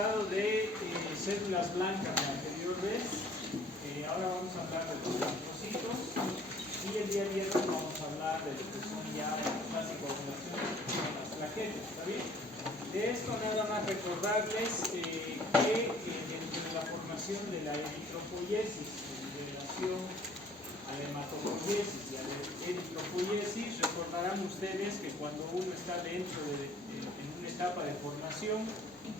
hablado de células blancas la anterior vez. Ahora vamos a hablar de los eritrocitos. Y el día viernes vamos a hablar de lo que son ya las coagulaciones, que son las plaquetas. ¿Está bien? De esto nada más recordarles que dentro de la formación de la eritropoiesis en relación a la hematopoiesis y a la eritropoiesis, recordarán ustedes que cuando uno está dentro en una etapa de formación,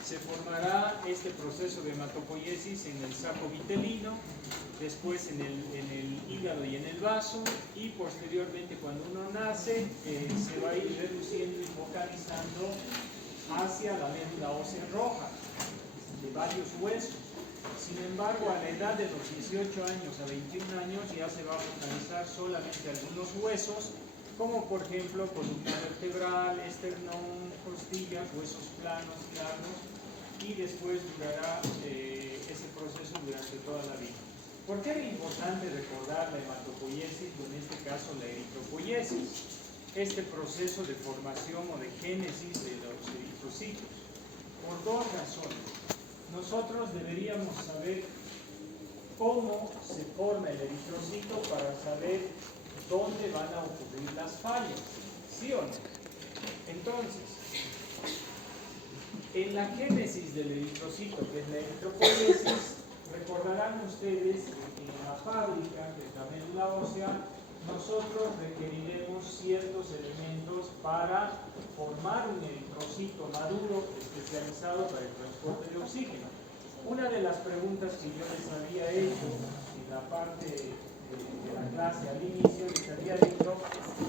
se formará este proceso de hematopoiesis en el saco vitelino, después en el hígado y en el vaso, y posteriormente cuando uno nace se va a ir reduciendo y focalizando hacia la médula ósea roja de varios huesos. Sin embargo, a la edad de los 18 años a 21 años ya se va a focalizar solamente algunos huesos, como por ejemplo columna vertebral, esternón, costillas, huesos planos, largos, y después durará ese proceso durante toda la vida. ¿Por qué es importante recordar la hematopoiesis o en este caso la eritropoiesis? Este proceso de formación o de génesis de los eritrocitos. Por dos razones. Nosotros deberíamos saber cómo se forma el eritrocito para saber dónde van a ocurrir las fallas, ¿sí o no? Entonces, en la génesis del eritrocito, que es la eritropoiesis, recordarán ustedes que en la fábrica de la médula ósea nosotros requeriremos ciertos elementos para formar un eritrocito maduro especializado para el transporte de oxígeno. Una de las preguntas que yo les había hecho en la parte de la clase al inicio, les había dicho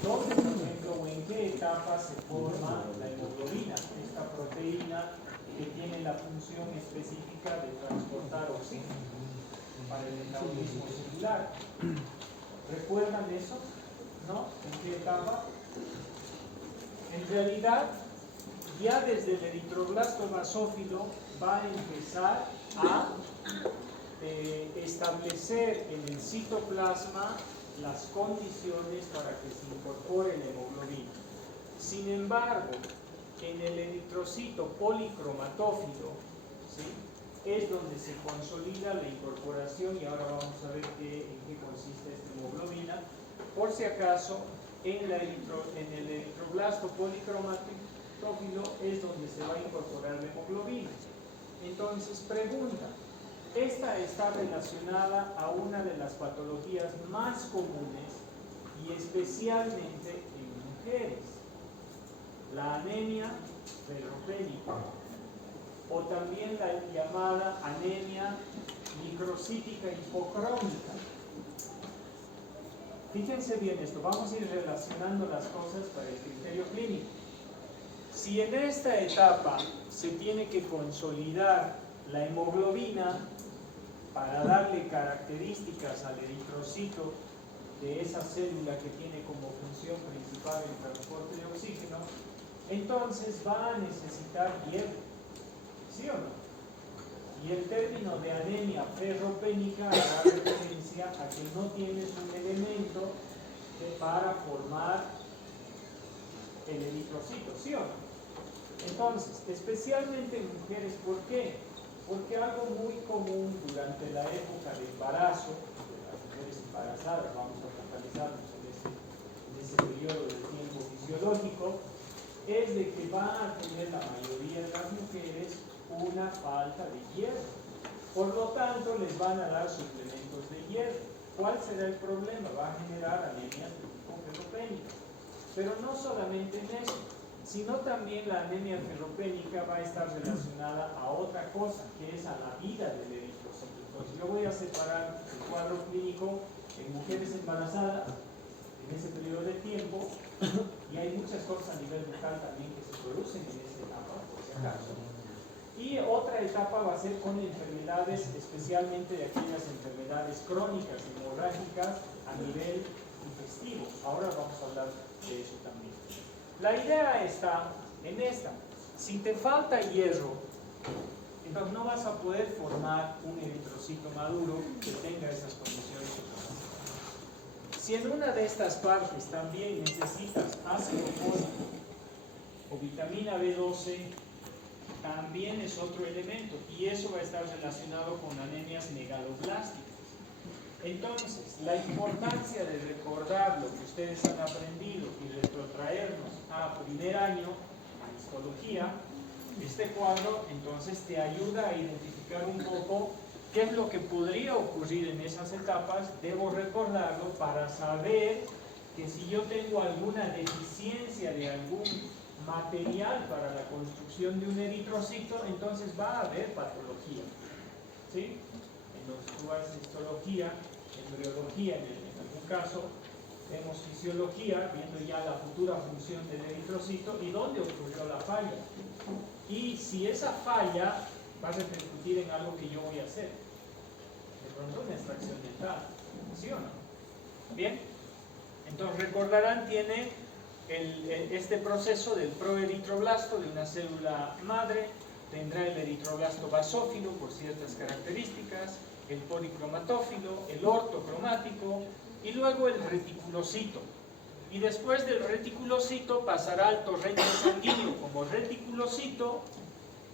dónde, por ejemplo, o en qué etapa se forma la hemoglobina, esta proteína que tiene la función específica de transportar oxígeno para el metabolismo celular. ¿Recuerdan eso? ¿No? ¿En qué etapa? En realidad, ya desde el eritroblasto basófilo va a empezar a establecer en el citoplasma las condiciones para que se incorpore la hemoglobina. Sin embargo, en el eritrocito policromatófilo, ¿sí?, es donde se consolida la incorporación, y ahora vamos a ver en qué consiste esta hemoglobina. Por si acaso, en el eritroblasto policromatófilo es donde se va a incorporar la hemoglobina. Entonces, pregunta, esta está relacionada a una de las patologías más comunes y especialmente en mujeres, la anemia ferropénica, o también la llamada anemia microcítica hipocrómica. Fíjense bien esto, vamos a ir relacionando las cosas para el criterio clínico. Si en esta etapa se tiene que consolidar la hemoglobina para darle características al eritrocito de esa célula que tiene como función principal el transporte de oxígeno, entonces va a necesitar hierro, ¿sí o no? Y el término de anemia ferropénica hará referencia a que no tienes un elemento para formar el eritrocito, ¿sí o no? Entonces, especialmente en mujeres, ¿por qué? Porque algo muy común durante la época de embarazo, de las mujeres embarazadas, vamos a focalizarnos en ese periodo de tiempo fisiológico, es de que va a tener la mayoría de las mujeres una falta de hierro. Por lo tanto, les van a dar suplementos de hierro. ¿Cuál será el problema? Va a generar anemias de tipo ferropénica. Pero no solamente en eso, sino también la anemia ferropénica va a estar relacionada a otra cosa, que es a la vida del eritrocito. Entonces, yo voy a separar el cuadro clínico en mujeres embarazadas, en ese periodo de tiempo, y hay muchas cosas a nivel bucal también que se producen en esta etapa, por si acaso. Y otra etapa va a ser con enfermedades, especialmente de aquellas enfermedades crónicas, hemorrágicas a nivel digestivo. Ahora vamos a hablar de eso también. La idea está en esta. Si te falta hierro, entonces no vas a poder formar un eritrocito maduro que tenga esas condiciones. Si en una de estas partes también necesitas ácido fólico o vitamina B12 también es otro elemento, y eso va a estar relacionado con anemias megaloblásticas. Entonces, la importancia de recordar lo que ustedes han aprendido y retrotraernos a primer año en histología, este cuadro entonces te ayuda a identificar un poco qué es lo que podría ocurrir en esas etapas. Debo recordarlo para saber que si yo tengo alguna deficiencia de algún material para la construcción de un eritrocito, entonces va a haber patología, ¿sí? Entonces tú haces histología, embriología en algún caso, vemos fisiología, viendo ya la futura función del eritrocito y dónde ocurrió la falla. Y si esa falla va a repercutir en algo que yo voy a hacer, de pronto una extracción dental, ¿sí o no? Bien, entonces recordarán, tiene este proceso del proeritroblasto de una célula madre, tendrá el eritroblasto basófilo por ciertas características, el policromatófilo, el ortocromático y luego el reticulocito. Y después del reticulocito pasará al torrente sanguíneo como reticulocito,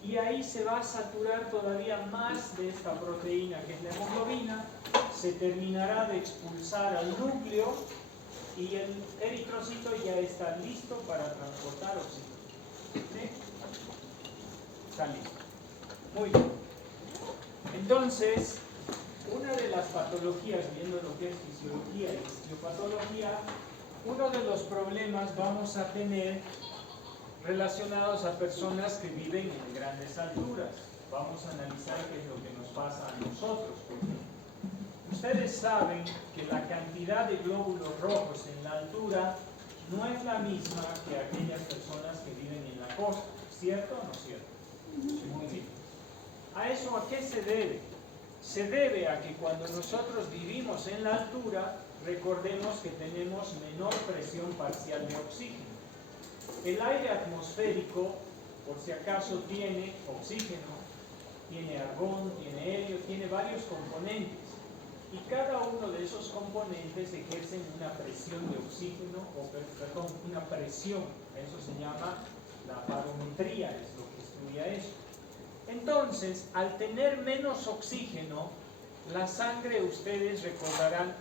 y ahí se va a saturar todavía más de esta proteína que es la hemoglobina, se terminará de expulsar al núcleo y el eritrocito ya está listo para transportar oxígeno. ¿Sí? Está listo. Muy bien. Entonces, una de las patologías, viendo lo que es fisiología y fisiopatología, uno de los problemas vamos a tener relacionados a personas que viven en grandes alturas. Vamos a analizar qué es lo que nos pasa a nosotros. Ustedes saben que la cantidad de glóbulos rojos en la altura no es la misma que aquellas personas que viven en la costa, ¿cierto o no cierto? Muy bien. ¿A eso a qué se debe? Se debe a que cuando nosotros vivimos en la altura, recordemos que tenemos menor presión parcial de oxígeno. El aire atmosférico, por si acaso, tiene oxígeno, tiene argón, tiene helio, tiene varios componentes. Y cada uno de esos componentes ejercen una presión de oxígeno, una presión. Eso se llama la barometría, es lo que estudia eso. Entonces, al tener menos oxígeno, la sangre, ustedes recordarán,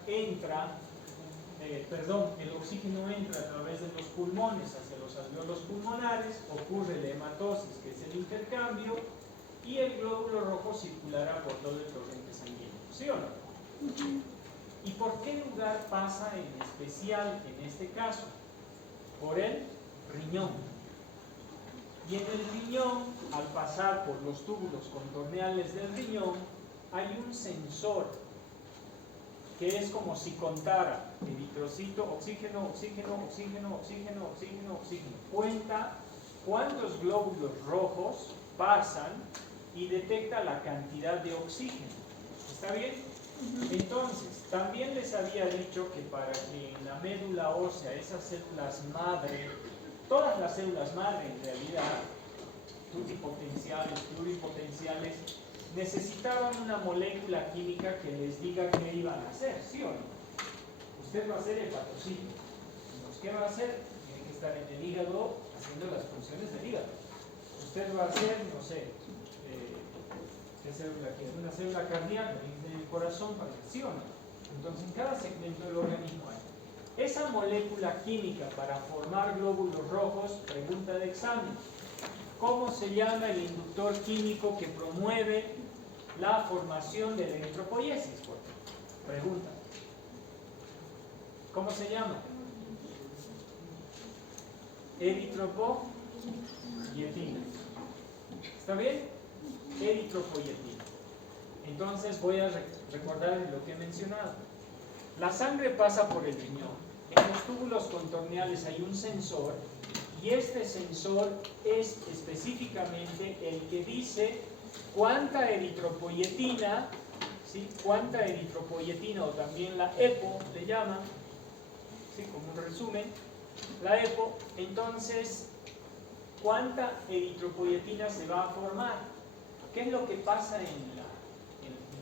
el oxígeno entra a través de los pulmones hacia los alveolos pulmonares, ocurre la hematosis, que es el intercambio, y el glóbulo rojo circulará por todo el torrente sanguíneo. ¿Sí o no? ¿Y por qué lugar pasa en especial en este caso? Por el riñón. Y en el riñón, al pasar por los túbulos contorneales del riñón, hay un sensor que es como si contara eritrocito, oxígeno, oxígeno, oxígeno, oxígeno, oxígeno, oxígeno. Cuenta cuántos glóbulos rojos pasan y detecta la cantidad de oxígeno. ¿Está bien? Entonces, también les había dicho que para que en la médula ósea esas células madre, todas las células madre en realidad, pluripotenciales, necesitaban una molécula química que les diga qué iban a hacer, ¿sí o no? Usted va a hacer hepatocito. Entonces, ¿qué va a hacer? Tiene que estar en el hígado haciendo las funciones del hígado. Usted va a hacer, no sé, ¿qué célula quiere? Una célula cardíaca, en el corazón, para que ¿sí o no? Entonces, en cada segmento del organismo hay. Esa molécula química para formar glóbulos rojos, pregunta de examen. ¿Cómo se llama el inductor químico que promueve la formación de la eritropoiesis? Pregunta. ¿Cómo se llama? Eritropoietina. ¿Está bien? Eritropoietina. Entonces voy a recordar lo que he mencionado. La sangre pasa por el riñón. En los túbulos contorneales hay un sensor, y este sensor es específicamente el que dice cuánta eritropoietina, ¿sí? Cuánta eritropoietina, o también la EPO le llaman, ¿sí? Como un resumen, la EPO. Entonces, ¿cuánta eritropoietina se va a formar? ¿Qué es lo que pasa en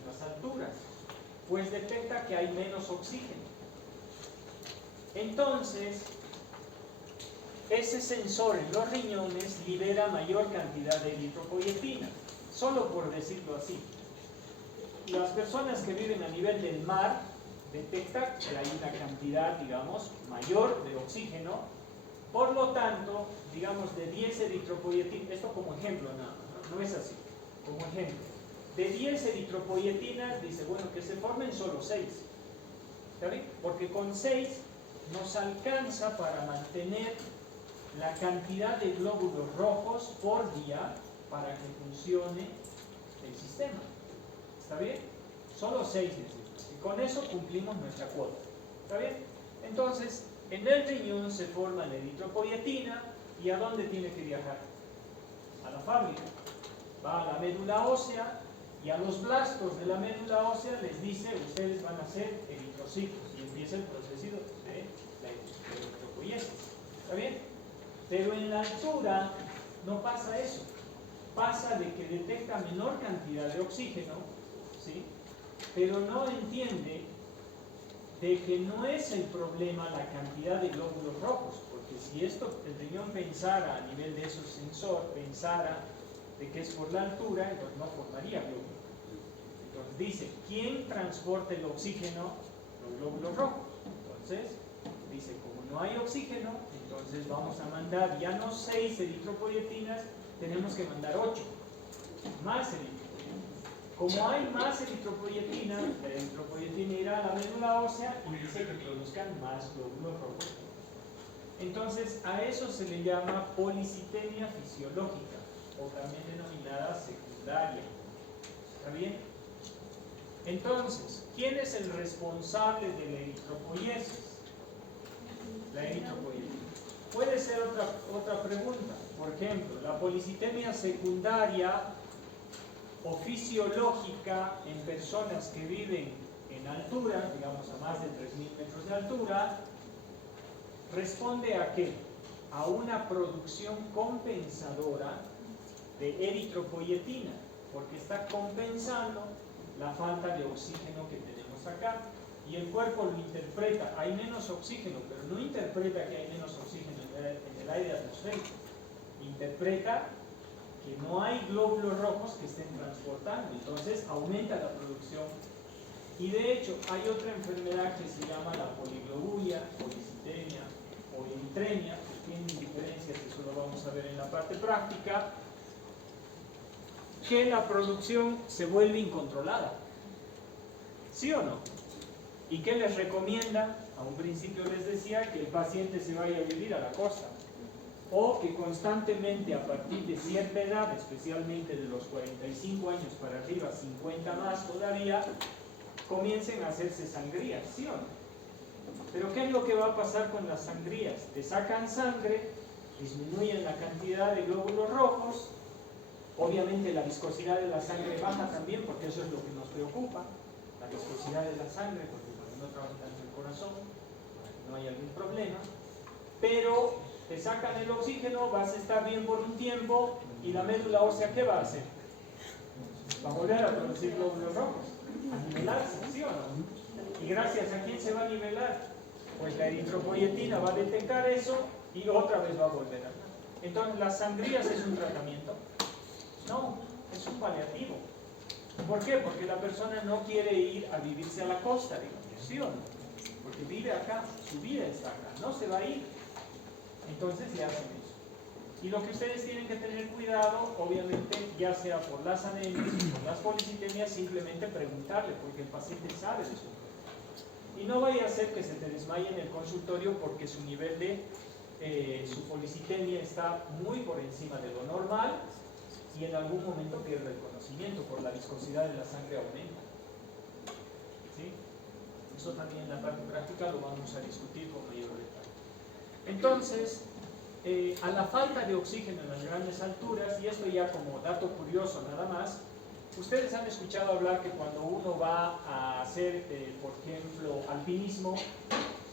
las alturas? Pues detecta que hay menos oxígeno. Entonces, ese sensor en los riñones libera mayor cantidad de eritropoyetina, solo por decirlo así. Las personas que viven a nivel del mar detectan que hay una cantidad, digamos, mayor de oxígeno, por lo tanto, digamos, de 10 eritropoyetinas, esto como ejemplo nada más, no es así, como ejemplo, de 10 eritropoyetinas, dice, bueno, que se formen solo 6, ¿está bien? Porque con 6 nos alcanza para mantener la cantidad de glóbulos rojos por día para que funcione el sistema. ¿Está bien? Solo 6 necesitamos. Y con eso cumplimos nuestra cuota. ¿Está bien? Entonces, en el riñón se forma la eritropoyetina. ¿Y a dónde tiene que viajar? A la fábrica. Va a la médula ósea y a los blastos de la médula ósea les dice, ustedes van a ser eritrocitos. Y empieza el proceso de la eritropoyesis. ¿Está bien? Pero en la altura no pasa eso. Pasa de que detecta menor cantidad de oxígeno, ¿sí? Pero no entiende de que no es el problema la cantidad de glóbulos rojos, porque si esto, el riñón pensara a nivel de esos sensores, pensara de que es por la altura, entonces no formaría glóbulos. Entonces dice, ¿quién transporta el oxígeno? Los glóbulos rojos. Entonces, dice, como no hay oxígeno, entonces vamos a mandar ya no 6 eritropoyetinas, tenemos que mandar 8, más eritropoyetinas. Como hay más eritropoyetina, la eritropoyetina irá a la médula ósea y dice que produzcan más glóbulos rojos. Entonces, a eso se le llama policitemia fisiológica, o también denominada secundaria. ¿Está bien? Entonces, ¿quién es el responsable de la eritropoyesis? La eritropoyetina. Puede ser otra pregunta. Por ejemplo, la policitemia secundaria o fisiológica en personas que viven en altura, digamos a más de 3.000 metros de altura, responde ¿a qué? A una producción compensadora de eritropoyetina, porque está compensando la falta de oxígeno que tenemos acá. Y el cuerpo lo interpreta, hay menos oxígeno, pero no interpreta que hay menos oxígeno en el aire atmosférico. Interpreta que no hay glóbulos rojos que estén transportando, entonces aumenta la producción. Y de hecho, hay otra enfermedad que se llama la poliglobulia, policitemia o eritremia, que tienen diferencias, eso lo vamos a ver en la parte práctica, que la producción se vuelve incontrolada. ¿Sí o no? ¿Y qué les recomienda? A un principio les decía que el paciente se vaya a vivir a la costa, o que constantemente a partir de cierta edad, especialmente de los 45 años para arriba, 50 más todavía, comiencen a hacerse sangrías, ¿sí o no? Pero ¿qué es lo que va a pasar con las sangrías? Te sacan sangre, disminuyen la cantidad de glóbulos rojos, obviamente la viscosidad de la sangre baja también, porque eso es lo que nos preocupa, la viscosidad de la sangre, porque cuando no trabaja tanto el corazón, no hay algún problema, pero te sacan el oxígeno, vas a estar bien por un tiempo, y la médula ósea, ¿qué va a hacer? Va a volver a producir glóbulos rojos, a nivelarse, ¿sí o no? ¿Y gracias a quién se va a nivelar? Pues la eritropoyetina va a detectar eso y otra vez va a volver a. Entonces, ¿las sangrías es un tratamiento? No, es un paliativo. ¿Por qué? Porque la persona no quiere ir a vivirse a la costa, digamos, ¿sí o no? Porque vive acá, su vida está acá, no se va a ir. Entonces le hacen eso. Y lo que ustedes tienen que tener cuidado, obviamente, ya sea por las anemias o por las policitemias, simplemente preguntarle, porque el paciente sabe de su problema. Y no vaya a ser que se te desmaye en el consultorio porque su nivel de su policitemia está muy por encima de lo normal y en algún momento pierde el conocimiento por la viscosidad de la sangre aumenta. ¿Sí? Eso también en la parte práctica lo vamos a discutir con mayor detalle. Entonces, a la falta de oxígeno en las grandes alturas, y esto ya como dato curioso nada más, ustedes han escuchado hablar que cuando uno va a hacer, por ejemplo, alpinismo,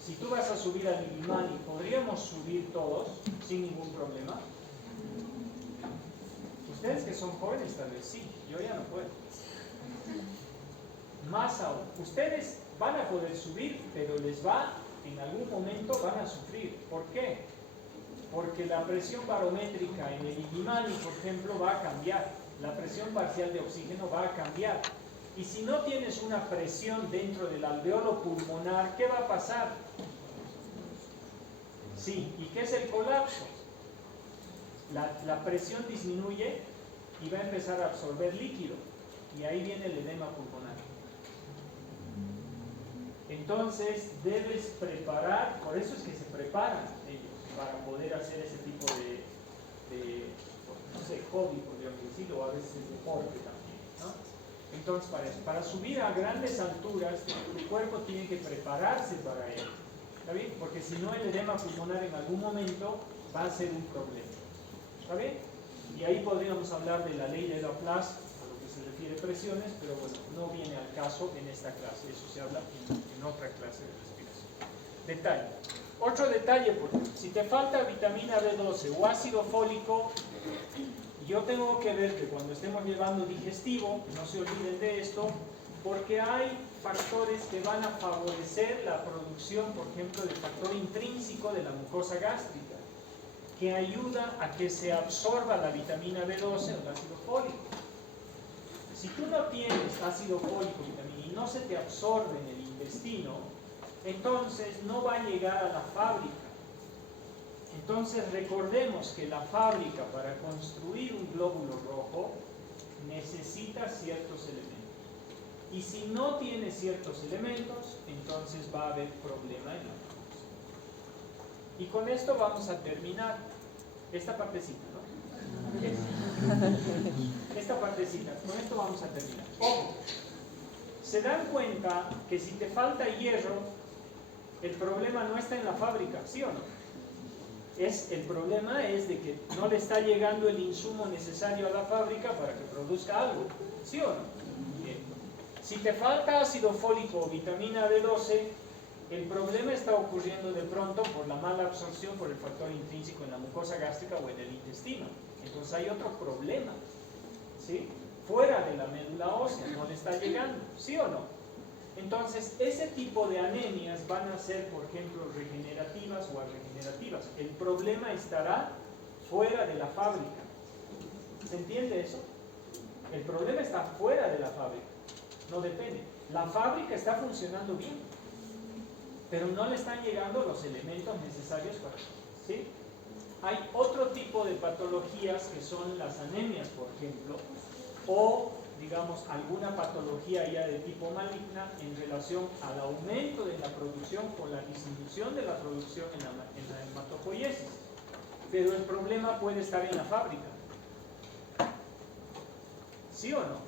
si tú vas a subir al Illimani, ¿podríamos subir todos sin ningún problema? Ustedes que son jóvenes tal vez sí, yo ya no puedo. Más aún, ustedes van a poder subir, pero en algún momento van a sufrir. ¿Por qué? porque la presión barométrica en el Illimani, por ejemplo, va a cambiar. La presión parcial de oxígeno va a cambiar. Y si no tienes una presión dentro del alveolo pulmonar, ¿qué va a pasar? Sí, ¿y qué es el colapso? La presión disminuye y va a empezar a absorber líquido. Y ahí viene el edema pulmonar. Entonces debes preparar, por eso es que se preparan ellos, para poder hacer ese tipo de no sé, hobby, podríamos decirlo, o a veces deporte también, ¿no? Entonces para subir a grandes alturas, tu cuerpo tiene que prepararse para ello, ¿está bien? Porque si no, el edema pulmonar en algún momento va a ser un problema, ¿está bien? Y ahí podríamos hablar de la ley de Laplace, a lo que se refiere a presiones, pero bueno, no viene al caso en esta clase, eso se habla en otra clase de respiración. Detalle. Otro detalle, porque si te falta vitamina B12 o ácido fólico, yo tengo que ver que cuando estemos llevando digestivo, no se olviden de esto, porque hay factores que van a favorecer la producción, por ejemplo, del factor intrínseco de la mucosa gástrica, que ayuda a que se absorba la vitamina B12 o el ácido fólico. Si tú no tienes ácido fólico, vitamina, y no se te absorbe en el intestino, entonces no va a llegar a la fábrica. Entonces recordemos que la fábrica, para construir un glóbulo rojo, necesita ciertos elementos. Y si no tiene ciertos elementos, entonces va a haber problema en la producción. Y con esto vamos a terminar esta partecita, ¿no? Esta partecita, con esto vamos a terminar. Ojo, se dan cuenta que si te falta hierro, el problema no está en la fábrica, ¿sí o no? El problema es de que no le está llegando el insumo necesario a la fábrica para que produzca algo, ¿sí o no? Bien. Si te falta ácido fólico o vitamina B12, el problema está ocurriendo de pronto por la mala absorción por el factor intrínseco en la mucosa gástrica o en el intestino. Entonces hay otro problema, ¿sí? Fuera de la médula ósea, no le está llegando, ¿sí o no? Entonces, ese tipo de anemias van a ser, por ejemplo, regenerativas o arregenerativas. El problema estará fuera de la fábrica. ¿Se entiende eso? El problema está fuera de la fábrica. No depende. La fábrica está funcionando bien, pero no le están llegando los elementos necesarios para eso, ¿sí? Hay otro tipo de patologías que son las anemias, por ejemplo, o digamos, alguna patología ya de tipo maligna en relación al aumento de la producción o la disminución de la producción en la hematopoiesis. Pero el problema puede estar en la fábrica. ¿Sí o no?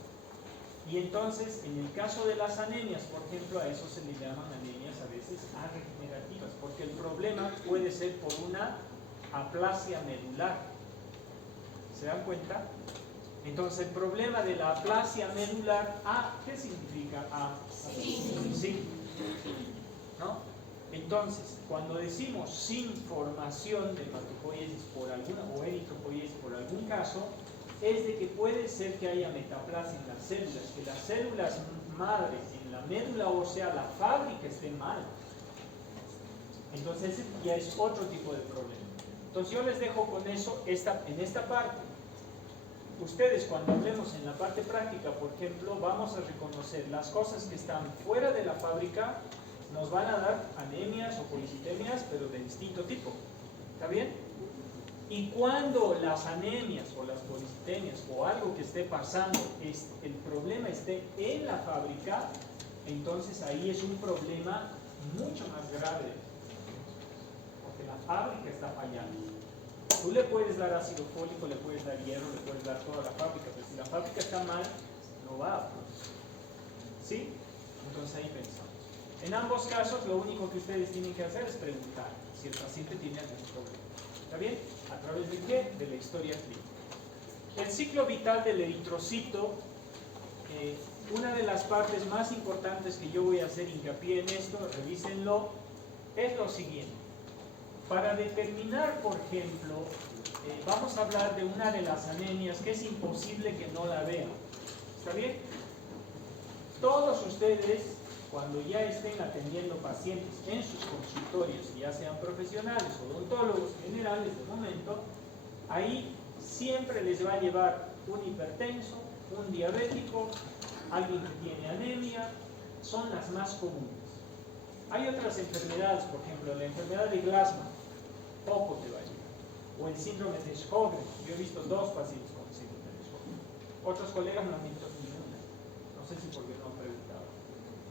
Y entonces, en el caso de las anemias, por ejemplo, a eso se le llaman anemias a veces arregenerativas, porque el problema puede ser por una aplasia medular. ¿Se dan cuenta? Entonces, el problema de la aplasia medular, ¿qué significa A? Sí. ¿No? Entonces, cuando decimos sin formación de hematopoiesis por alguna, o eritropoiesis por algún caso, es de que puede ser que haya metaplasia en las células, que las células madre en la médula ósea, la fábrica esté mal. Entonces, ese ya es otro tipo de problema. Entonces, yo les dejo con eso en esta parte. Ustedes, cuando hablemos en la parte práctica, por ejemplo, vamos a reconocer las cosas que están fuera de la fábrica, nos van a dar anemias o policitemias, pero de distinto tipo. ¿Está bien? Y cuando las anemias o las policitemias o algo que esté pasando, el problema esté en la fábrica, entonces ahí es un problema mucho más grave, porque la fábrica está fallando. Tú le puedes dar ácido fólico, le puedes dar hierro, le puedes dar toda la fábrica, pero si la fábrica está mal, no va a producir. ¿Sí? Entonces ahí pensamos. En ambos casos, lo único que ustedes tienen que hacer es preguntar si el paciente tiene algún problema. ¿Está bien? ¿A través de qué? De la historia clínica. El ciclo vital del eritrocito, una de las partes más importantes que yo voy a hacer hincapié en esto, revísenlo, es lo siguiente. Para determinar, por ejemplo, vamos a hablar de una de las anemias que es imposible que no la vean. ¿Está bien? Todos ustedes, cuando ya estén atendiendo pacientes en sus consultorios, ya sean profesionales, odontólogos, generales, generales de momento, ahí siempre les va a llevar un hipertenso, un diabético, alguien que tiene anemia, son las más comunes. Hay otras enfermedades, por ejemplo, la enfermedad de Glasman, poco te va a llegar. O el síndrome de Sjögren, yo he visto 2 pacientes con síndrome de Sjögren. Otros colegas no han visto ninguna. No sé si porque no han preguntado.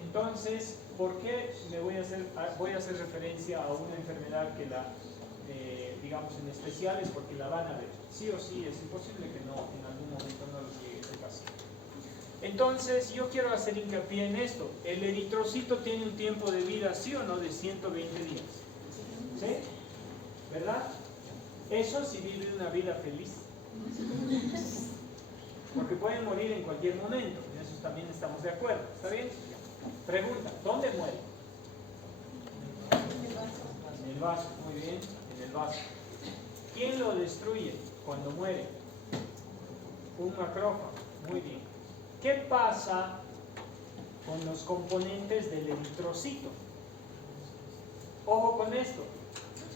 Entonces, ¿por qué voy a hacer referencia a una enfermedad que digamos en especial? Es porque la van a ver. Sí o sí, es imposible que no, en algún momento no les llegue ese paciente. Entonces, yo quiero hacer hincapié en esto. El eritrocito tiene un tiempo de vida, ¿sí o no?, de 120 días. ¿Sí? ¿Verdad? Eso sí vive una vida feliz. Porque pueden morir en cualquier momento. En eso también estamos de acuerdo. ¿Está bien? Pregunta, ¿dónde muere? En el vaso, muy bien, en el vaso. ¿Quién lo destruye cuando muere? Un macrófago, muy bien. ¿Qué pasa con los componentes del eritrocito? Ojo con esto.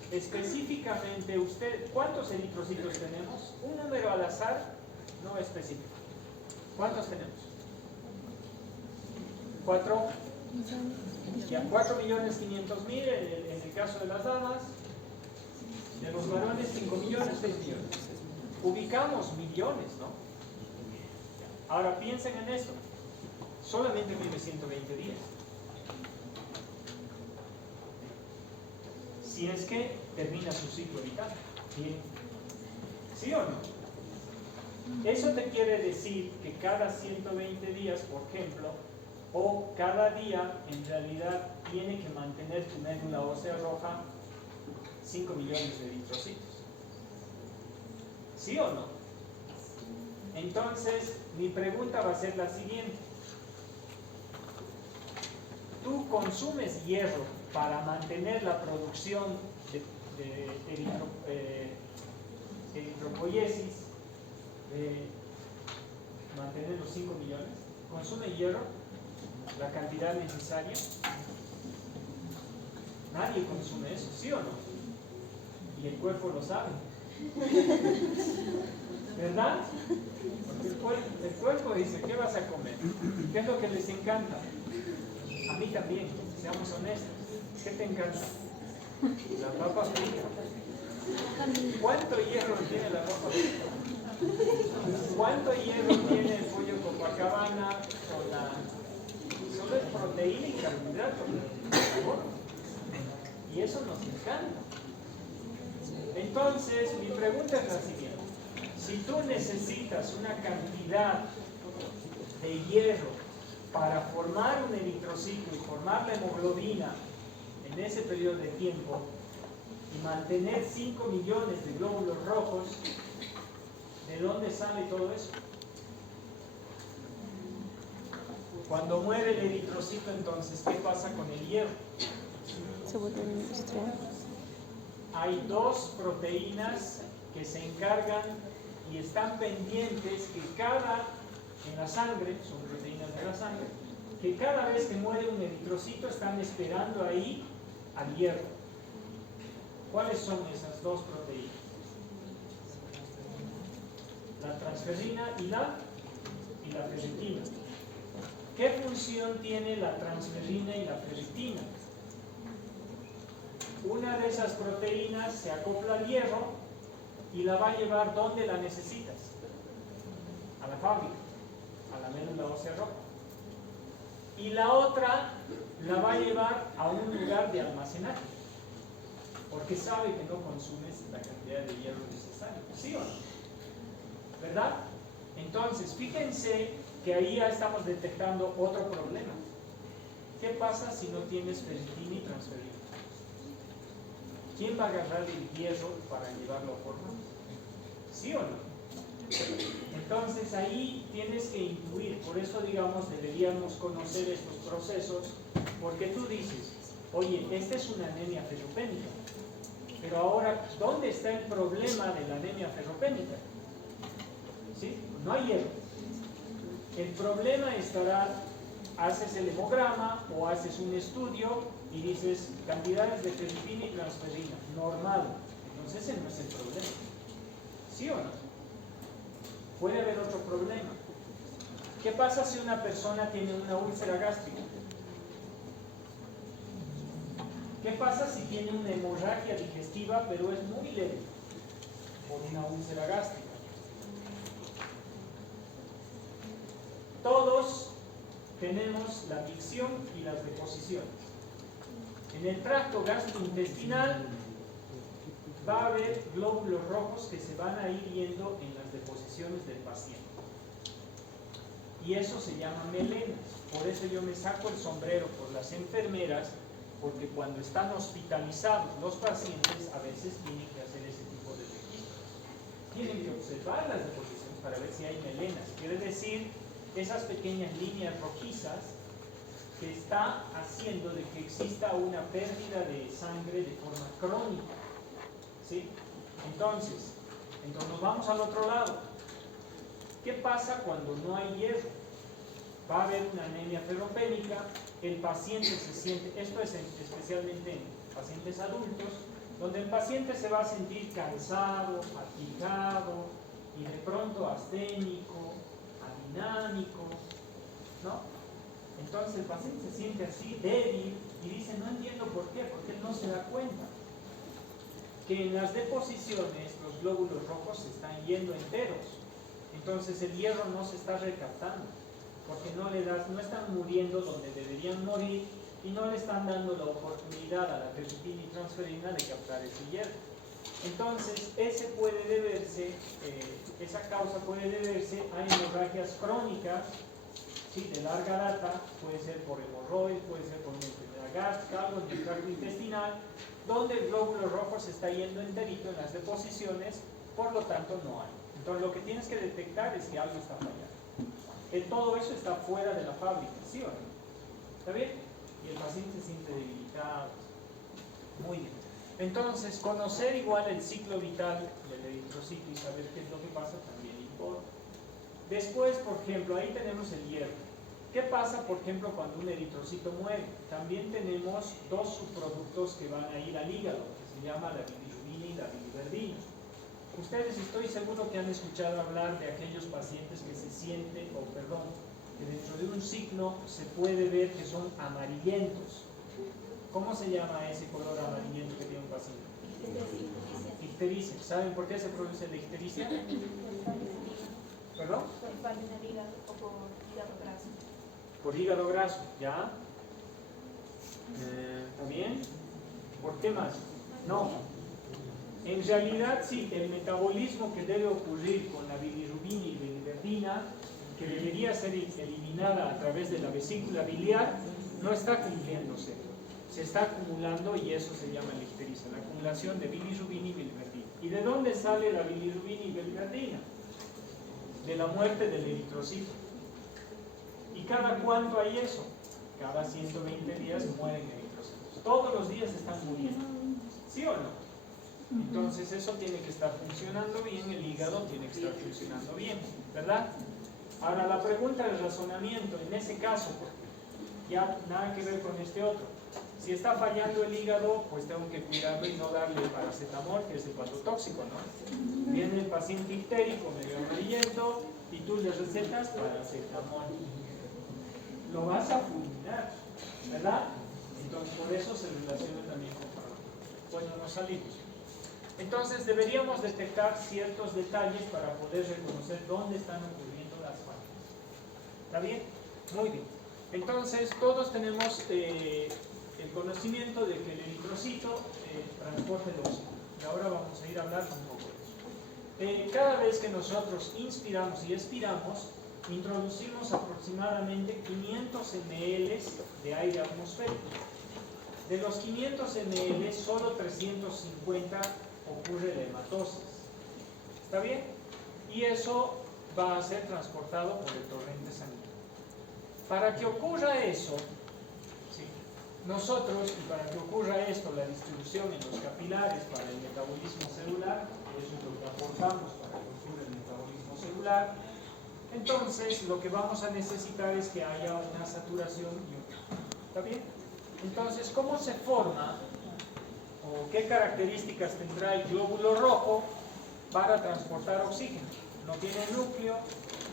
Específicamente usted, ¿cuántos eritrocitos tenemos? Un número al azar, no específico. ¿Cuántos tenemos? 4. Ya, 4.500.000 en el caso de las damas. De los varones, 5 millones, 6 millones. Ubicamos millones, ¿no? Ahora piensen en esto. Solamente vive 120 días. Si es que termina su ciclo vital. Bien. ¿Sí o no? Eso te quiere decir que cada 120 días, por ejemplo, o cada día, en realidad, tiene que mantener tu médula ósea roja 5 millones de eritrocitos. ¿Sí o no? Entonces, mi pregunta va a ser la siguiente. ¿Tú consumes hierro para mantener la producción de eritropoiesis, de mantener los 5 millones? ¿Consume hierro la cantidad necesaria? Nadie consume eso, ¿sí o no? Y el cuerpo lo sabe. ¿Verdad? Porque el cuerpo dice, ¿qué vas a comer? ¿Qué es lo que les encanta? A mí también, seamos honestos. ¿Qué te encanta? La papa frita. ¿Cuánto hierro tiene la papa frita? ¿Cuánto hierro tiene el pollo Copacabana con la... Solo es proteína y carbohidratos, por favor. Y eso nos encanta. Entonces, mi pregunta es la siguiente. Si tú necesitas una cantidad de hierro para formar un eritrocito y formar la hemoglobina en ese periodo de tiempo y mantener 5 millones de glóbulos rojos, ¿de dónde sale todo eso? Cuando muere el eritrocito, entonces, ¿qué pasa con el hierro? Se vuelve industrial. Hay 2 proteínas que se encargan y están pendientes que en la sangre, son proteínas de la sangre, que cada vez que muere un eritrocito están esperando ahí al hierro. ¿Cuáles son esas 2 proteínas? La transferrina y la ferritina. ¿Qué función tiene la transferrina y la ferritina? Una de esas proteínas se acopla al hierro y la va a llevar donde la necesitas. A la fábrica, a la médula ósea roja. Y la otra la va a llevar a un lugar de almacenaje, porque sabe que no consumes la cantidad de hierro necesaria. ¿Sí o no? ¿Verdad? Entonces, fíjense que ahí ya estamos detectando otro problema. ¿Qué pasa si no tienes ferritina y transferina? ¿Quién va a agarrar el hierro para llevarlo a forma? ¿Sí o no? Entonces ahí tienes que incluir, por eso digamos deberíamos conocer estos procesos, porque tú dices, oye, esta es una anemia ferropénica, pero ahora, ¿dónde está el problema de la anemia ferropénica? ¿Sí? No hay hierro. El problema estará, haces el hemograma o haces un estudio y dices cantidades de ferritina y transferrina, normal. Entonces ese no es el ¿Sí o no? Puede haber otro problema. ¿Qué pasa si una persona tiene una úlcera gástrica? ¿Qué pasa si tiene una hemorragia digestiva pero es muy leve por una úlcera gástrica? Todos tenemos la micción y las deposiciones. En el tracto gastrointestinal va a haber glóbulos rojos que se van a ir viendo en las deposiciones del paciente. Y eso se llama melenas. Por eso yo me saco el sombrero por las enfermeras, porque cuando están hospitalizados los pacientes a veces tienen que hacer ese tipo de registros. Tienen que observar las deposiciones para ver si hay melenas. Quiere decir, esas pequeñas líneas rojizas que está haciendo de que exista una pérdida de sangre de forma crónica. ¿Sí? Entonces nos vamos al otro lado. ¿Qué pasa cuando no hay hierro? Va a haber una anemia ferropénica, el paciente se siente, esto es especialmente en pacientes adultos, donde el paciente se va a sentir cansado, fatigado y de pronto asténico, adinámico, ¿no? Entonces el paciente se siente así, débil, y dice, no entiendo por qué, porque él no se da cuenta que en las deposiciones los glóbulos rojos se están yendo enteros. Entonces el hierro no se está recaptando, porque no están muriendo donde deberían morir y no le están dando la oportunidad a la ferritina y transferina de captar ese hierro. Entonces esa causa puede deberse a hemorragias crónicas, ¿sí? De larga data, puede ser por hemorroides, puede ser por una enfermedad gástrica, algo en el tracto intestinal, donde el glóbulo rojo se está yendo enterito en las deposiciones, por lo tanto no hay. Entonces lo que tienes que detectar es que algo está fallando. Todo eso está fuera de la fábrica, ¿sí o no? ¿Está bien? Y el paciente se siente debilitado. Muy bien. Entonces, conocer igual el ciclo vital del eritrocito y saber qué es lo que pasa también importa. Después, por ejemplo, ahí tenemos el hierro. ¿Qué pasa, por ejemplo, cuando un eritrocito muere? También tenemos dos subproductos que van a ir al hígado, que se llama la bilirrubina y la biliverdina. Ustedes estoy seguro que han escuchado hablar de aquellos pacientes que se sienten, que dentro de un signo se puede ver que son amarillentos. ¿Cómo se llama ese color amarillento que tiene un paciente? Ictericia. ¿Saben por qué se produce la ictericia? ¿Perdón? Por hígado graso, ¿ya? ¿Está bien? ¿Por qué más? No. En realidad sí, el metabolismo que debe ocurrir con la bilirrubina y biliverdina, que debería ser eliminada a través de la vesícula biliar, no está cumpliéndose. Se está acumulando y eso se llama la ictericia, la acumulación de bilirrubina y biliverdina. ¿Y de dónde sale la bilirrubina y biliverdina? De la muerte del eritrocito. ¿Y cada cuánto hay eso? Cada 120 días mueren eritrocitos. Todos los días están muriendo. ¿Sí o no? Entonces eso tiene que estar funcionando bien, el hígado tiene que estar funcionando bien, ¿verdad? Ahora la pregunta del razonamiento, en ese caso, ya nada que ver con este otro. Si está fallando el hígado, pues tengo que cuidarlo y no darle paracetamol, que es el hepatotóxico, ¿no? Viene el paciente ictérico, medio amarillento, y tú le recetas paracetamol. Lo vas a fulminar, ¿verdad? Entonces por eso se relaciona también con farmacología. Bueno, nos salimos. Entonces deberíamos detectar ciertos detalles para poder reconocer dónde están ocurriendo las fallas. ¿Está bien? Muy bien. Entonces todos tenemos el conocimiento de que el eritrocito transporta el oxígeno. Y ahora vamos a ir a hablar un poco de eso. Cada vez que nosotros inspiramos y expiramos, introducimos aproximadamente 500 ml de aire atmosférico. De los 500 ml, solo 350 ocurre la hematosis. ¿Está bien? Y eso va a ser transportado por el torrente sanguíneo. Para que ocurra eso, ¿sí? Nosotros, y para que ocurra esto, la distribución en los capilares para el metabolismo celular, eso es lo que aportamos para que ocurra el metabolismo celular, entonces lo que vamos a necesitar es que haya una saturación iónica. ¿Está bien? Entonces, ¿cómo se forma o qué características tendrá el glóbulo rojo para transportar oxígeno. No tiene núcleo,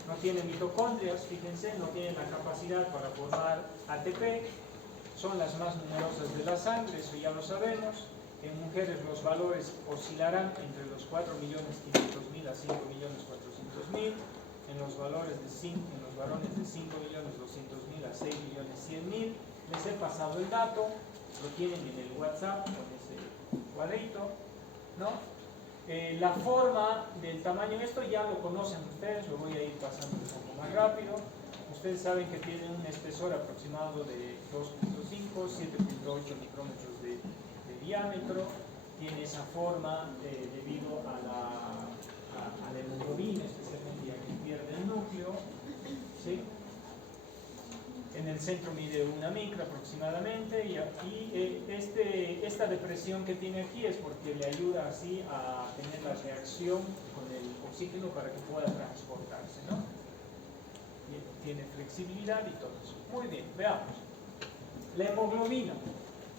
no tiene mitocondrias, fíjense, no tiene la capacidad para formar ATP, son las más numerosas de la sangre, eso ya lo sabemos. En mujeres los valores oscilarán entre los 4.500.000 a 5.400.000, en los varones de 5.200.000 a 6.100.000. Les he pasado el dato, lo tienen en el WhatsApp con ese cuadrito, ¿no? La forma del tamaño, esto ya lo conocen ustedes, lo voy a ir pasando un poco más rápido. Ustedes saben que tiene un espesor aproximado de 2.5, 7.8 micrómetros de diámetro. Tiene esa forma debido a la hemoglobina, especialmente ya que pierde el núcleo, ¿sí? En el centro mide 1 micra aproximadamente, y aquí esta depresión que tiene aquí es porque le ayuda así a tener la reacción con el oxígeno para que pueda transportarse, ¿no? Tiene flexibilidad y todo eso. Muy bien, veamos. La hemoglobina.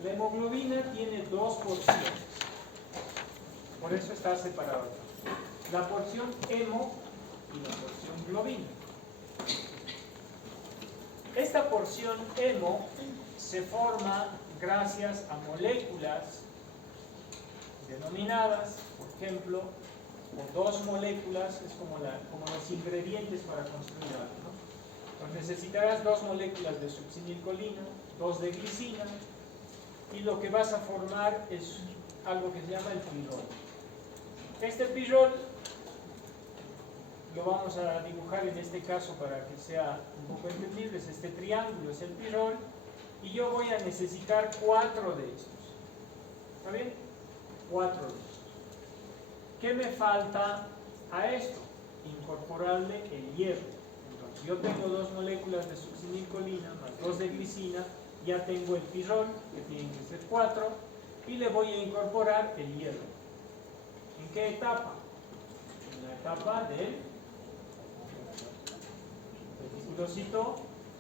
La hemoglobina tiene dos porciones, por eso está separada. La porción hemo y la porción globina. Esta porción hemo se forma gracias a moléculas denominadas, por ejemplo, o dos moléculas, es como los ingredientes para construir algo, ¿no? Pues necesitarás dos moléculas de succinilcolina, dos de glicina, y lo que vas a formar es algo que se llama el pirrol. Este pirrol lo vamos a dibujar en este caso para que sea un poco entendible. Este triángulo es el pirrol y yo voy a necesitar 4 de estos. ¿Está bien? 4 de estos. ¿Qué me falta a esto? Incorporarle el hierro. Entonces yo tengo 2 moléculas de succinilcolina más 2 de glicina, ya tengo el pirrol, que tienen que ser 4, y le voy a incorporar el hierro. ¿En qué etapa? En la etapa del reticulocito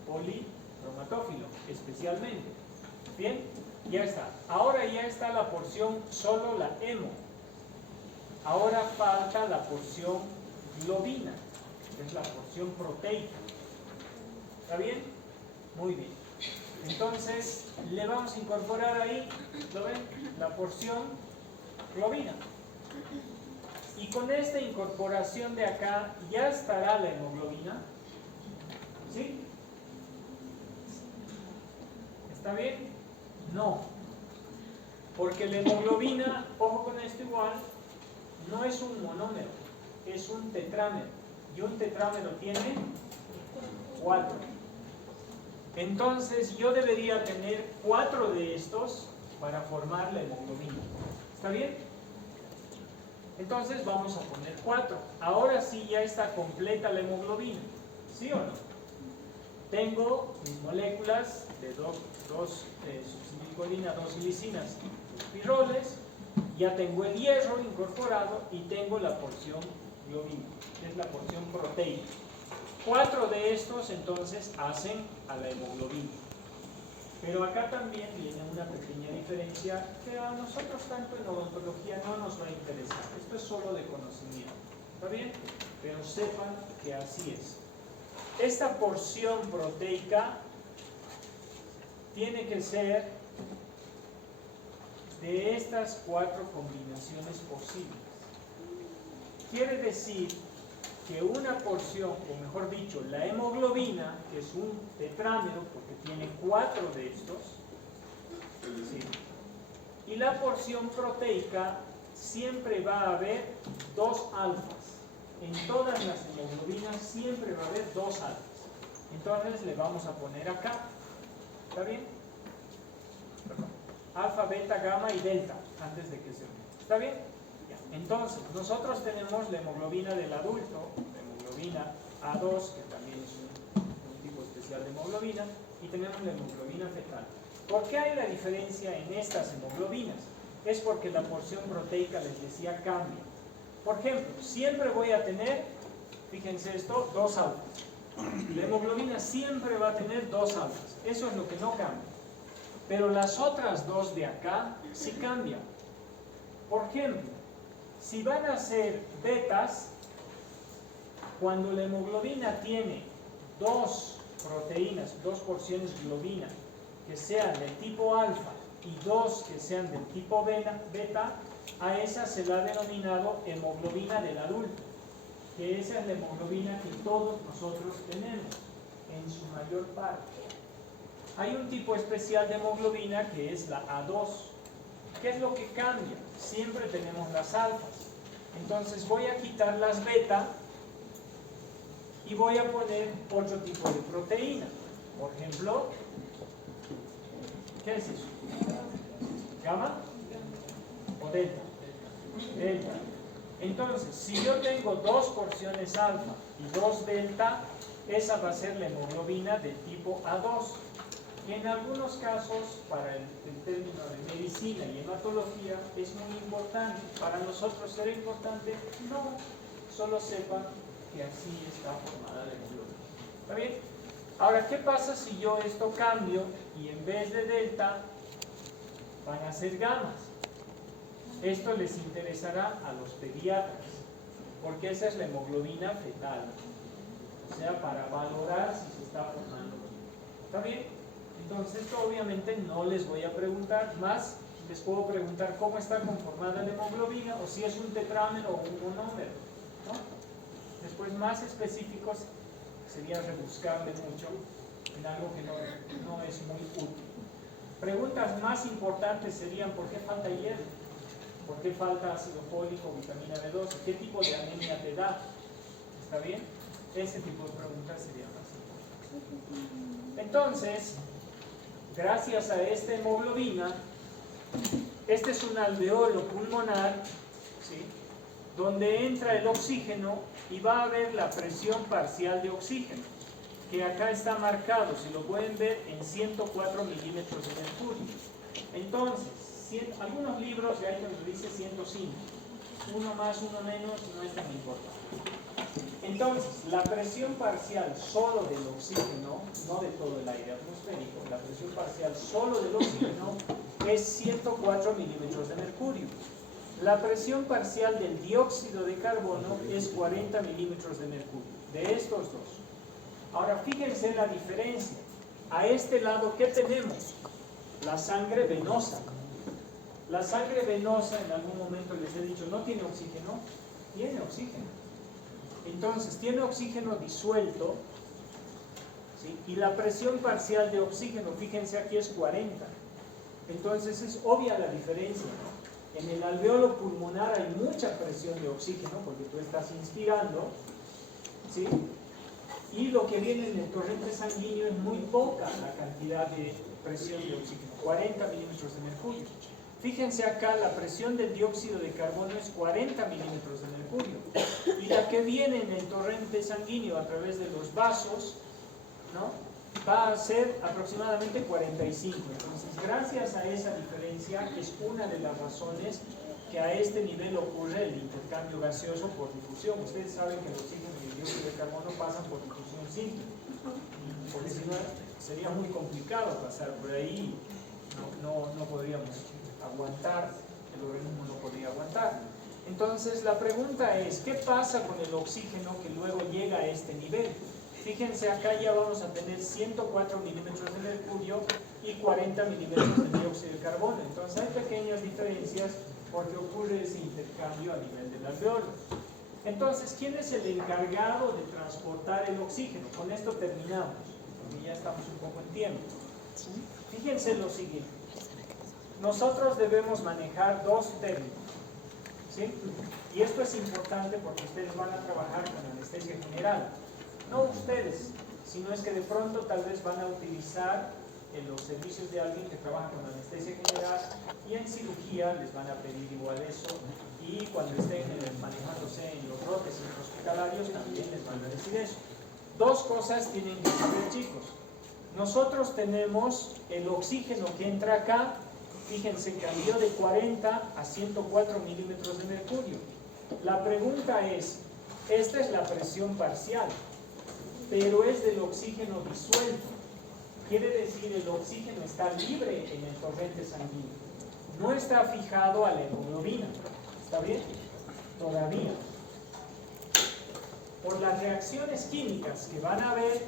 policromatófilo, especialmente. Bien, ya está. Ahora ya está la porción solo la hemo. Ahora falta la porción globina, que es la porción proteica. ¿Está bien? Muy bien. Entonces le vamos a incorporar ahí, ¿lo ven? La porción globina. Y con esta incorporación de acá ya estará la hemoglobina. ¿Sí? ¿Está bien? No. Porque la hemoglobina, ojo con esto igual, no es un monómero, es un tetrámero. Y un tetrámero tiene 4. Entonces yo debería tener 4 de estos para formar la hemoglobina. ¿Está bien? Entonces vamos a poner 4. Ahora sí ya está completa la hemoglobina. ¿Sí o no? Tengo mis moléculas de 2 succinilcolina, 2 glicinas, 2 pirroles. Ya tengo el hierro incorporado y tengo la porción globina, que es la porción proteica. 4 de estos entonces hacen a la hemoglobina. Pero acá también viene una pequeña diferencia que a nosotros tanto en odontología no nos va a interesar. Esto es solo de conocimiento. ¿Está bien? Pero sepan que así es. Esta porción proteica tiene que ser de estas 4 combinaciones posibles. Quiere decir que una porción, o mejor dicho, la hemoglobina, que es un tetrámero porque tiene 4 de estos, ¿sí? Y la porción proteica siempre va a haber 2 alfas. En todas las hemoglobinas siempre va a haber 2 alfas. Entonces le vamos a poner acá. ¿Está bien? Perdón. Alfa, beta, gamma y delta, antes de que se una. ¿Está bien? Ya. Entonces, nosotros tenemos la hemoglobina del adulto, la hemoglobina A2, que también es un tipo especial de hemoglobina, y tenemos la hemoglobina fetal. ¿Por qué hay la diferencia en estas hemoglobinas? Es porque la porción proteica, les decía, cambia. Por ejemplo, siempre voy a tener, fíjense esto, 2 alfas. La hemoglobina siempre va a tener 2 alfas. Eso es lo que no cambia. Pero las otras 2 de acá sí cambian. Por ejemplo, Si van a ser betas, cuando la hemoglobina tiene dos proteínas, dos porciones de globina que sean del tipo alfa y dos que sean del tipo beta, a esa se la ha denominado hemoglobina del adulto, que esa es la hemoglobina que todos nosotros tenemos en su mayor parte. Hay un tipo especial de hemoglobina que es la A2. ¿Qué es lo que cambia? Siempre tenemos las alfas. Entonces voy a quitar las beta y voy a poner otro tipo de proteína. Por ejemplo, ¿qué es eso? ¿Gamma o delta? Delta. Entonces, si yo tengo dos porciones alfa y dos delta, esa va a ser la hemoglobina del tipo A2. Y en algunos casos, para el término de medicina y hematología, es muy importante. Para nosotros, ¿será importante? No. Solo sepan que así está formada la hemoglobina. ¿Está bien? Ahora, ¿qué pasa si yo esto cambio y en vez de delta van a ser gamas? Esto les interesará a los pediatras, porque esa es la hemoglobina fetal. O sea, para valorar si se está formando. ¿Está bien? Entonces, esto obviamente no les voy a preguntar, más les puedo preguntar cómo está conformada la hemoglobina o si es un tetrámero o un monómero, ¿no? Después, más específicos, sería rebuscarle mucho en algo que no es muy útil. Preguntas más importantes serían: ¿por qué falta hierro? ¿Por qué falta ácido fólico, vitamina B12? ¿Qué tipo de anemia te da? ¿Está bien? Ese tipo de preguntas serían más importantes. Entonces, gracias a esta hemoglobina, este es un alveolo pulmonar, ¿sí?, donde entra el oxígeno y va a haber la presión parcial de oxígeno, que acá está marcado, si lo pueden ver, en 104 milímetros de mercurio. Entonces, algunos libros ya nos dice 105, uno más, uno menos, no es tan importante. Entonces, la presión parcial solo del oxígeno, no de todo el aire atmosférico, la presión parcial solo del oxígeno es 104 milímetros de mercurio. La presión parcial del dióxido de carbono es 40 milímetros de mercurio, de estos dos. Ahora, fíjense la diferencia. A este lado, ¿qué tenemos? La sangre venosa. La sangre venosa, en algún momento les he dicho, no tiene oxígeno, tiene oxígeno. Entonces, tiene oxígeno disuelto, ¿sí?, y la presión parcial de oxígeno, fíjense, aquí es 40. Entonces, es obvia la diferencia, ¿no? En el alveolo pulmonar hay mucha presión de oxígeno, porque tú estás inspirando, ¿sí?, y lo que viene en el torrente sanguíneo es muy poca la cantidad de presión de oxígeno, 40 milímetros de mercurio. Fíjense acá, la presión del dióxido de carbono es 40 milímetros de mercurio, y la que viene en el torrente sanguíneo a través de los vasos, ¿no?, va a ser aproximadamente 45. Entonces, gracias a esa diferencia, es una de las razones que a este nivel ocurre el intercambio gaseoso por difusión. Ustedes saben que el oxígeno y el dióxido de carbono pasan por difusión simple, porque si no sería muy complicado pasar por ahí, no podríamos aguantar, el organismo no podría aguantar. Entonces, la pregunta es: ¿qué pasa con el oxígeno que luego llega a este nivel? Fíjense, acá ya vamos a tener 104 milímetros de mercurio y 40 milímetros de dióxido de carbono. Entonces, hay pequeñas diferencias porque ocurre ese intercambio a nivel del alveolo. Entonces, ¿quién es el encargado de transportar el oxígeno? Con esto terminamos, porque ya estamos un poco en tiempo. Fíjense lo siguiente. Nosotros debemos manejar dos términos, ¿sí? Y esto es importante porque ustedes van a trabajar con anestesia general. No ustedes, sino es que de pronto tal vez van a utilizar en los servicios de alguien que trabaja con anestesia general, y en cirugía les van a pedir igual eso, y cuando estén manejándose en los rotes hospitalarios también les van a decir eso. Dos cosas tienen que saber, chicos. Nosotros tenemos el oxígeno que entra acá, fíjense, cambió de 40 a 104 milímetros de mercurio. La pregunta es, esta es la presión parcial, pero es del oxígeno disuelto. Quiere decir, el oxígeno está libre en el torrente sanguíneo, no está fijado a la hemoglobina. ¿Está bien? las reacciones químicas que van a haber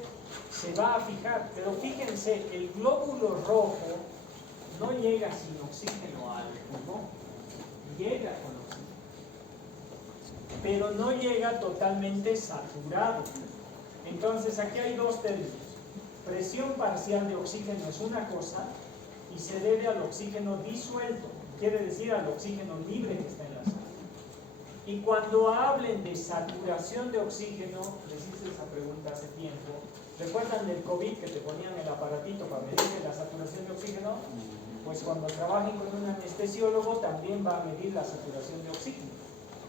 se va a fijar, pero fíjense, el glóbulo rojo no llega sin oxígeno al pulmón, llega con oxígeno, pero no llega totalmente saturado. Entonces aquí hay dos términos. Presión parcial de oxígeno es una cosa y se debe al oxígeno disuelto, quiere decir al oxígeno libre que está en la sangre. Y cuando hablen de saturación de oxígeno, les hice esa pregunta hace tiempo, ¿recuerdan del COVID que te ponían el aparatito para medir la saturación de oxígeno? Pues cuando trabajen con un anestesiólogo también va a medir la saturación de oxígeno,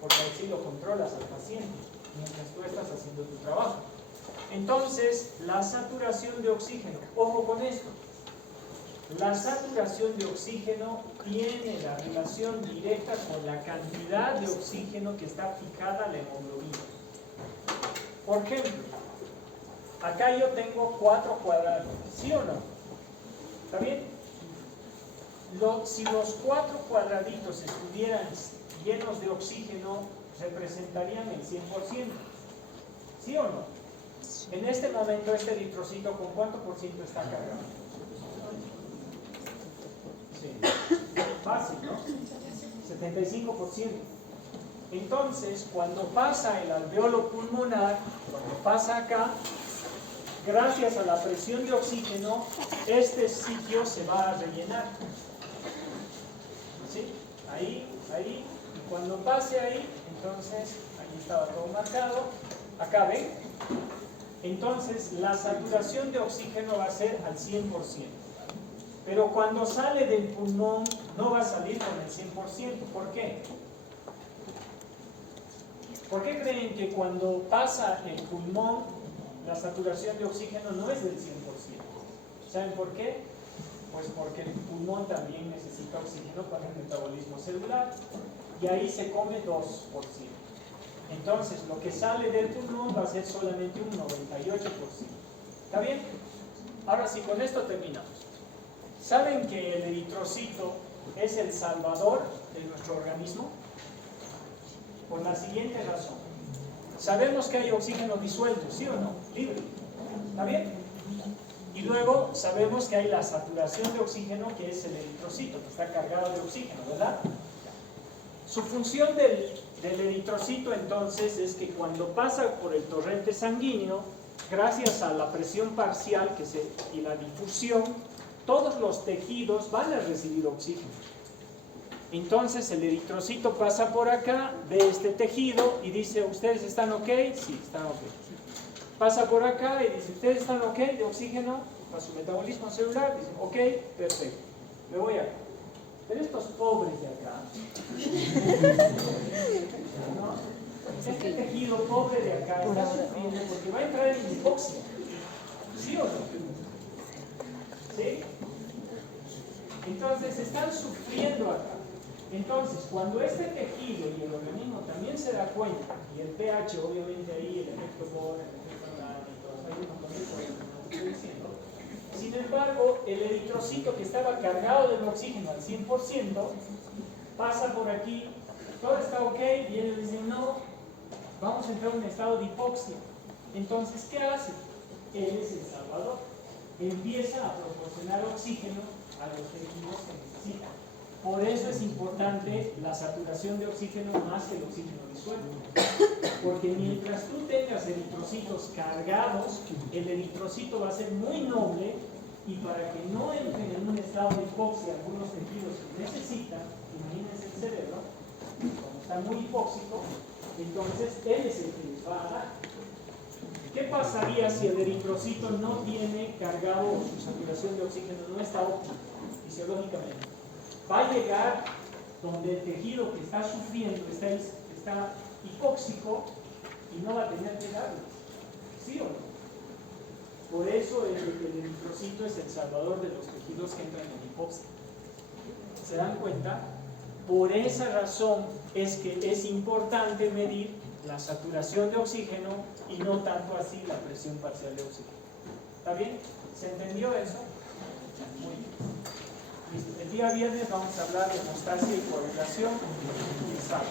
porque así lo controlas al paciente mientras tú estás haciendo tu trabajo. Entonces, la saturación de oxígeno, ojo con esto, la saturación de oxígeno tiene la relación directa con la cantidad de oxígeno que está fijada a la hemoglobina. Por ejemplo, acá yo tengo 4 cuadrados, ¿sí o no? ¿Está bien? Si los 4 cuadraditos estuvieran llenos de oxígeno, representarían el 100%, ¿sí o no? En este momento este eritrocito, ¿con cuánto por ciento está cargado? Sí. Fácil, ¿no? 75%. Entonces, cuando pasa el alveolo pulmonar, cuando pasa acá, gracias a la presión de oxígeno, este sitio se va a rellenar. ¿Sí? Ahí, y cuando pase ahí, entonces, ahí estaba todo marcado, acá ven, entonces la saturación de oxígeno va a ser al 100%. Pero cuando sale del pulmón no va a salir con el 100%. ¿Por qué? ¿Por qué creen que cuando pasa el pulmón la saturación de oxígeno no es del 100%? ¿Saben por qué? Pues porque el pulmón también necesita oxígeno para el metabolismo celular y ahí se come 2%. Entonces lo que sale del pulmón va a ser solamente un 98%. ¿Está bien? Ahora sí, con esto terminamos. ¿Saben que el eritrocito es el salvador de nuestro organismo? Por la siguiente razón. Sabemos que hay oxígeno disuelto, ¿sí o no? Libre. ¿Está bien? Y luego sabemos que hay la saturación de oxígeno, que es el eritrocito, que está cargado de oxígeno, ¿verdad? Su función del eritrocito entonces es que cuando pasa por el torrente sanguíneo, gracias a la presión parcial y la difusión, todos los tejidos van a recibir oxígeno. Entonces el eritrocito pasa por acá, ve este tejido y dice, ¿ustedes están ok? Sí, están ok. Pasa por acá y dice, ¿ustedes están ok de oxígeno para su metabolismo celular? Dicen, ok, perfecto. Me voy acá. Pero estos pobres de acá, ¿no? Este tejido pobre de acá está sufriendo porque va a entrar en hipoxia. ¿Sí o no? ¿Sí? Entonces están sufriendo acá. Entonces, cuando este tejido y el organismo también se da cuenta, y el pH, obviamente ahí, el efecto Bohr, el efecto Raman y todo, hay un montón de cosas que no estoy diciendo. Sin embargo, el eritrocito que estaba cargado del oxígeno al 100%, pasa por aquí, todo está ok, y ellos dicen, no, vamos a entrar en un estado de hipoxia. Entonces, ¿qué hace? Él es el salvador. Empieza a proporcionar oxígeno a los tejidos que necesitan. Por eso es importante la saturación de oxígeno más que el oxígeno disuelto. Porque mientras tú tengas eritrocitos cargados, el eritrocito va a ser muy noble y para que no entren en un estado de hipoxia algunos tejidos que necesitan, imagínense el cerebro, cuando está muy hipóxico, entonces él es el que les va a dar. ¿Qué pasaría si el eritrocito no tiene cargado su saturación de oxígeno, no está óptimo fisiológicamente? Va a llegar donde el tejido que está sufriendo está hipóxico y no va a tener que darle. ¿Sí o no? Por eso el eritrocito es el salvador de los tejidos que entran en hipoxia. ¿Se dan cuenta? Por esa razón es que es importante medir la saturación de oxígeno y no tanto así la presión parcial de oxígeno. ¿Está bien? ¿Se entendió eso? Muy bien. El día viernes vamos a hablar de hemostasia y coagulación y sábado.